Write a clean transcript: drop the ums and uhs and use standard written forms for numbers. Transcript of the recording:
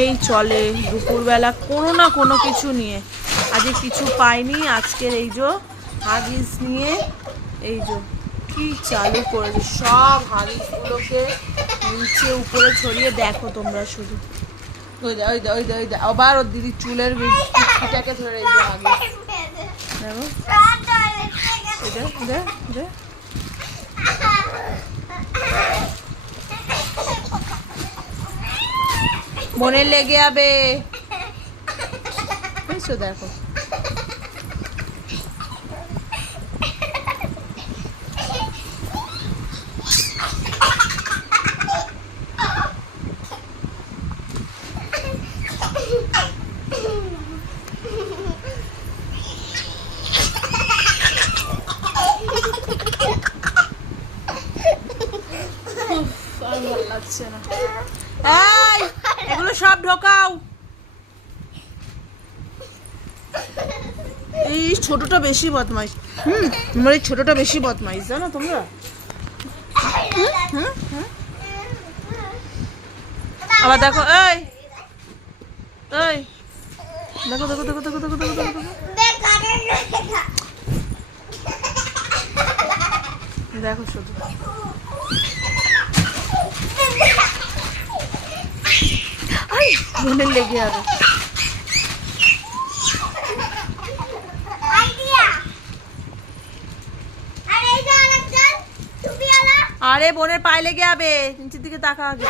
এই চলে দুপুরবেলা কোনো না কোনো কিছু নিয়ে। আজকে কিছু পাইনি, আজকের এই যে হাগিস নিয়ে এই যে কি চালু করেছে, সব হাগিসগুলোকে নিচে উপরে ছড়িয়ে দেখো তোমরা শুধু। ওই দে ওই দে ওই দে ওই দে আবার ওর দিদি চুলের পিঠাকে ধরে এই যে হাগিস দেখো। দে দে দে মনে লেগে যাবে, বুঝছো? দেখো ভালো লাগছে না। এই এগুলো সব ঢোকাও। এই ছোটটা বেশি বদমাইশ। তোমার এই ছোটটা বেশি বদমাইশ জানো তোমরা। আবার দেখো এই এই দেখো দেখো দেখো দেখো দেখো দেখো দেখো দেখো শুধু মনে লেগে যাবে। আরে বোনের পায়ে লেগে যাবে, নিচের দিকে তাকা আগে।